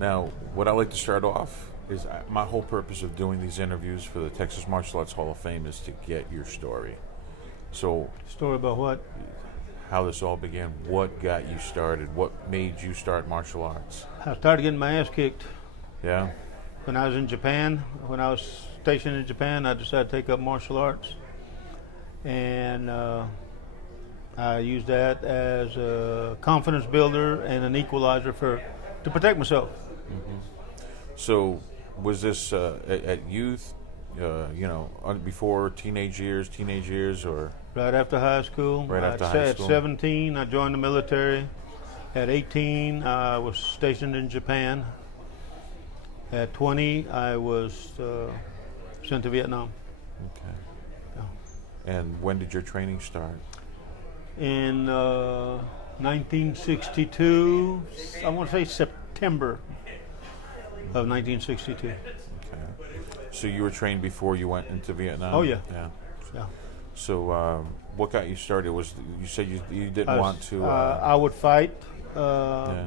Now, what I like to start off is my whole purpose of doing these interviews for the Texas Martial Arts Hall of Fame is to get your story. So, Story about what? how this all began, what got you started, what made you start martial arts? I started getting my ass kicked Yeah? when I was in Japan. When I was stationed in Japan, I decided to take up martial arts. And I used that as a confidence builder and an equalizer to protect myself. So, was this at youth, before teenage years, or? Right after high school. Right after high school. At 17, I joined the military. At 18, I was stationed in Japan. At 20, I was sent to Vietnam. Okay. Yeah. And when did your training start? In 1962, I want to say September of 1962. Okay. So you were trained before you went into Vietnam? Oh, yeah. Yeah. Yeah. So what got you started? Was you said you didn't want to? I would fight. Yeah.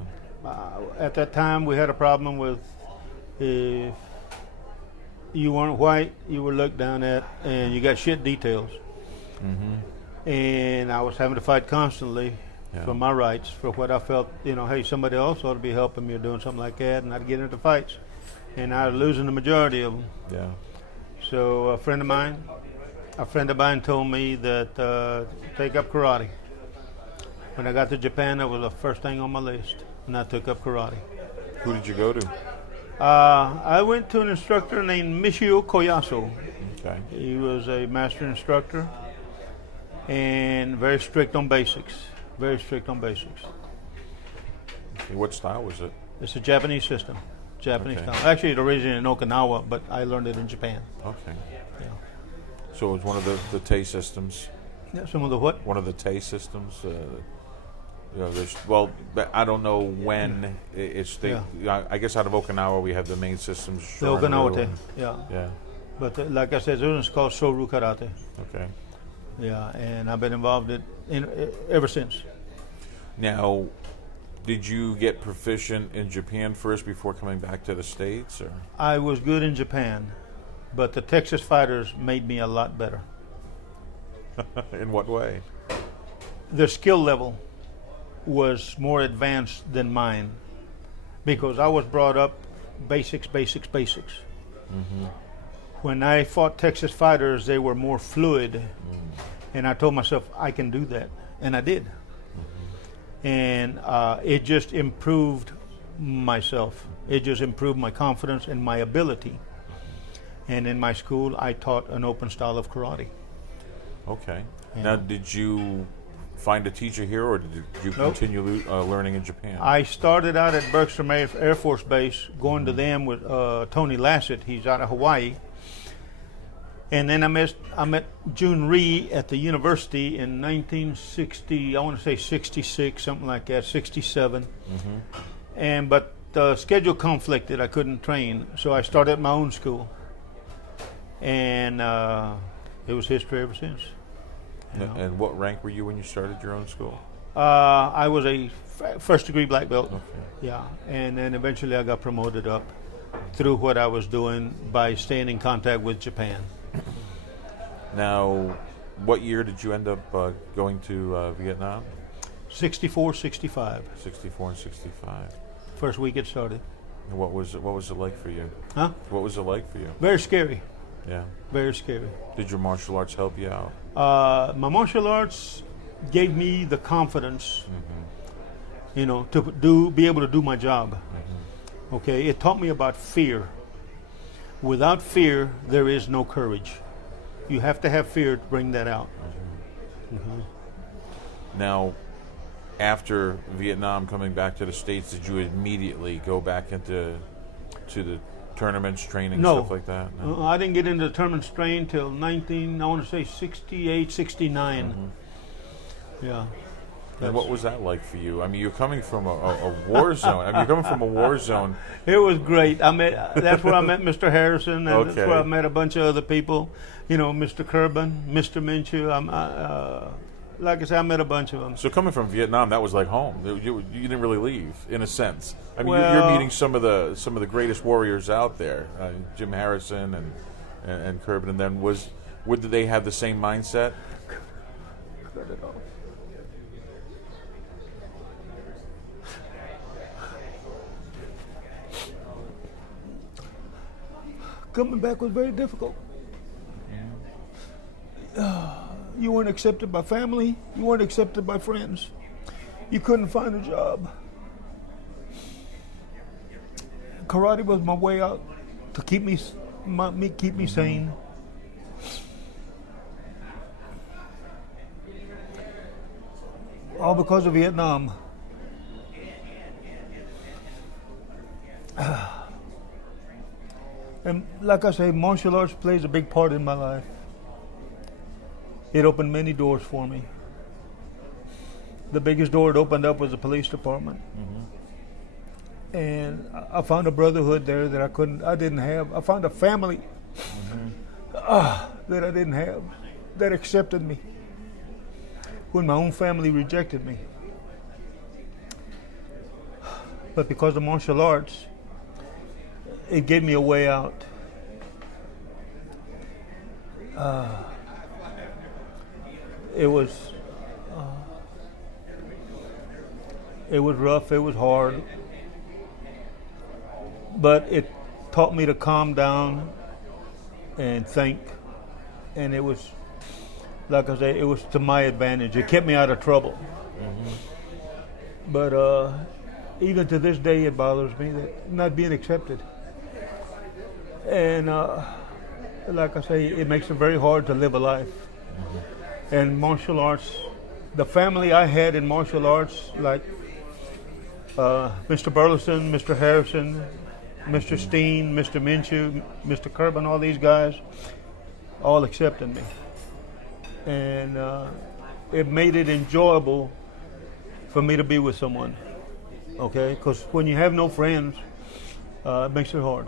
At that time, we had a problem with if you weren't white, you were looked down at, and you got shit details. Mm-hmm. And I was having to fight constantly for my rights, for what I felt, hey, somebody else ought to be helping me or doing something like that, and I'd get into fights. And I was losing the majority of them. Yeah. So a friend of mine told me that take up karate. When I got to Japan, that was the first thing on my list, and I took up karate. Who did you go to? I went to an instructor named Michio Koyasu. Okay. He was a master instructor and very strict on basics. Very strict on basics. Okay, what style was it? It's a Japanese system. Japanese Okay. style. Actually, it originated in Okinawa, but I learned it in Japan. Okay. Yeah. So it was one of the Tay systems. Yeah, some of the what? One of the Tay systems. I don't know when it's the. I guess out of Okinawa we have the main systems. The Shorin-ryu. Okinawa. Yeah. Yeah. But like I said, it's called Soru Karate. Okay. Yeah, and I've been involved in ever since. Now, did you get proficient in Japan first before coming back to the States, or? I was good in Japan, but the Texas fighters made me a lot better. In what way? Their skill level was more advanced than mine because I was brought up basics. Mm-hmm. When I fought Texas fighters, they were more fluid, and I told myself I can do that, and I did. And it just improved myself. It just improved my confidence and my ability. And in my school, I taught an open style of karate. Okay. Yeah. Now, did you find a teacher here, or did you Nope. continue learning in Japan? I started out at Bergstrom Air Force Base, going to them with Tony Lassett. He's out of Hawaii. And then I met Jun Rhee at the university in 1960, I want to say 66, something like that, 67. Mm-hmm. But the schedule conflicted. I couldn't train. So I started my own school. And it was history ever since. And what rank were you when you started your own school? I was a first degree black belt. Okay. Yeah. And then eventually I got promoted up through what I was doing by staying in contact with Japan. Now, what year did you end up going to Vietnam? 64, 65. 64 and 65. First week it started. And what was it like for you? Huh? What was it like for you? Very scary. Yeah. Very scary. Did your martial arts help you out? My martial arts gave me the confidence, to be able to do my job. Mm-hmm. Okay, it taught me about fear. Without fear, there is no courage. You have to have fear to bring that out. Now, after Vietnam, coming back to the States, did you immediately go back into the tournaments, training, stuff like that? No. I didn't get into the tournament strain until 68, 69. Yeah. And what was that like for you? I mean, you're coming from a war zone. I mean, you're coming from a war zone. It was great. That's where I met Mr. Harrison, and Okay. that's where I met a bunch of other people. Mr. Kerban, Mr. Minshew, like I said, I met a bunch of them. So coming from Vietnam, that was like home. You didn't really leave, in a sense. I mean, Well, you're meeting some of the greatest warriors out there, Jim Harrison and Corbin. And then did they have the same mindset? Cut it off. Coming back was very difficult. You weren't accepted by family. You weren't accepted by friends. You couldn't find a job. Karate was my way out to keep me sane. All because of Vietnam. And like I say, martial arts plays a big part in my life. It opened many doors for me. The biggest door it opened up was the police department. And I found a brotherhood there that I didn't have. I found a family that I didn't have, that accepted me when my own family rejected me. But because of martial arts, it gave me a way out. It was rough, it was hard, but it taught me to calm down and think, and it was, like I say, it was to my advantage. It kept me out of trouble. But even to this day, it bothers me that not being accepted. And like I say, it makes it very hard to live a life. And martial arts, the family I had in martial arts, like Mr. Burleson, Mr. Harrison, Mr. Steen, Mr. Minshew, Mr. Corbin, all these guys, all accepted me. And it made it enjoyable for me to be with someone, okay? Because when you have no friends, it makes it hard.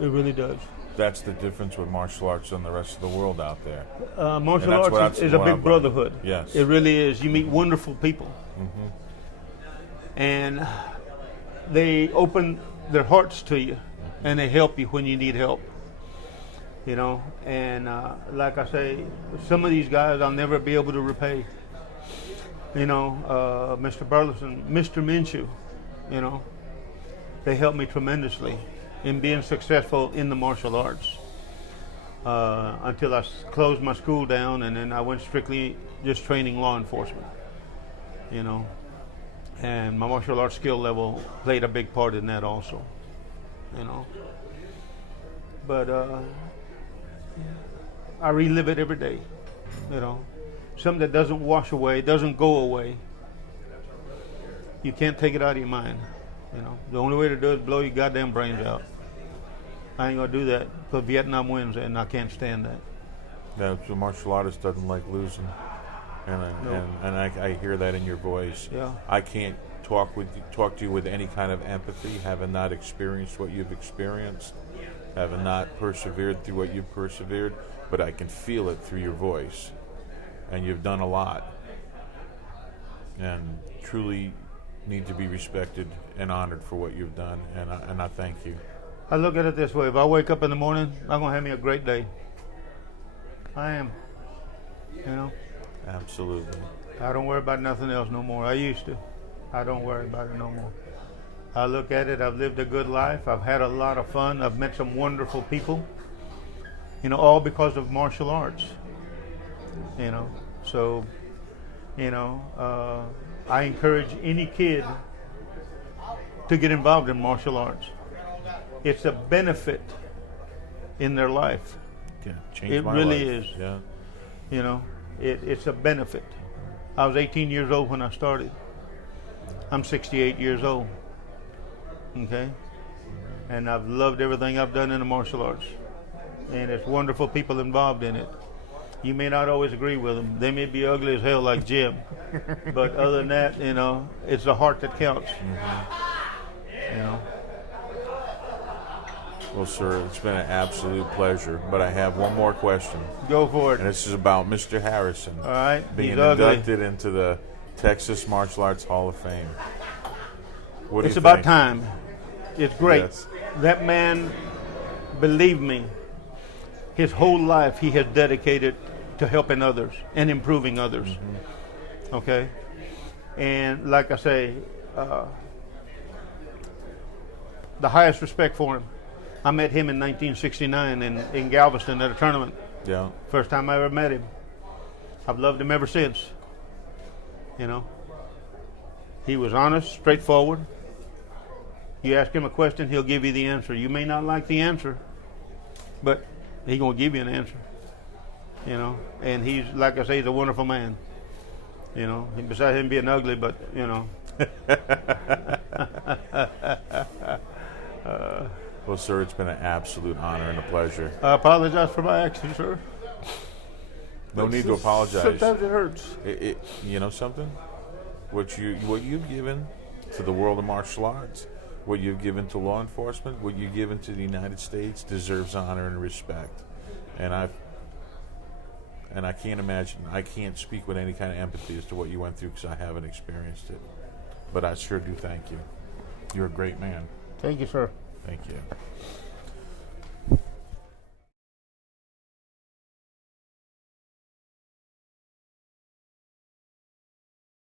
It really does. That's the difference with martial arts and the rest of the world out there. Martial arts is a big brotherhood. Yes. It really is. You meet wonderful people. And they open their hearts to you, and they help you when you need help. You know, and like I say, some of these guys I'll never be able to repay. You know, Mr. Burleson, Mr. Minshew, you know, they helped me tremendously in being successful in the martial arts until I closed my school down, and then I went strictly just training law enforcement, you know, and my martial arts skill level played a big part in that also, you know, but I relive it every day, you know, something that doesn't wash away, doesn't go away. You can't take it out of your mind. You know, the only way to do it is blow your goddamn brains out. I ain't gonna do that because Vietnam wins, and I can't stand that. Yeah, the martial artist doesn't like losing, and I hear that in your voice. Yeah. I can't talk to you with any kind of empathy, having not experienced what you've experienced, having not persevered through what you've persevered, but I can feel it through your voice, and you've done a lot, and truly need to be respected and honored for what you've done, and I thank you. I look at it this way: if I wake up in the morning, I'm gonna have me a great day. I am. You know. Absolutely. I don't worry about nothing else no more. I used to. I don't worry about it no more. I look at it. I've lived a good life. I've had a lot of fun. I've met some wonderful people. You know, all because of martial arts. You know, so. You know. I encourage any kid to get involved in martial arts. It's a benefit in their life. Yeah, changed It my really life. is. Yeah. You know, it's a benefit. I was 18 years old when I started. I'm 68 years old. Okay? And I've loved everything I've done in the martial arts. And it's wonderful people involved in it. You may not always agree with them. They may be ugly as hell like Jim. But other than that, you know, it's the heart that counts. You know. Well, sir, it's been an absolute pleasure. But I have one more question, Go for it. and this is about Mr. Harrison All right. being He's ugly. inducted into the Texas Martial Arts Hall of Fame. What do It's you about think? time. It's great. Yes. That man, believe me, his whole life he has dedicated to helping others and improving others. Okay? And like I say, the highest respect for him. I met him in 1969 in Galveston at a tournament. Yeah. First time I ever met him. I've loved him ever since. You know? He was honest, straightforward. You ask him a question, he'll give you the answer. You may not like the answer, but he's going to give you an answer. You know? And he's, like I say, he's a wonderful man. You know? Besides him being ugly, but, you know. Well, sir, it's been an absolute honor and a pleasure. I apologize for my actions, sir. No need to apologize. Sometimes it hurts. You know something? What you've given to the world of martial arts, what you've given to law enforcement, what you've given to the United States deserves honor and respect. And I can't imagine. I can't speak with any kind of empathy as to what you went through because I haven't experienced it. But I sure do thank you. You're a great man. Thank you, sir. Thank you.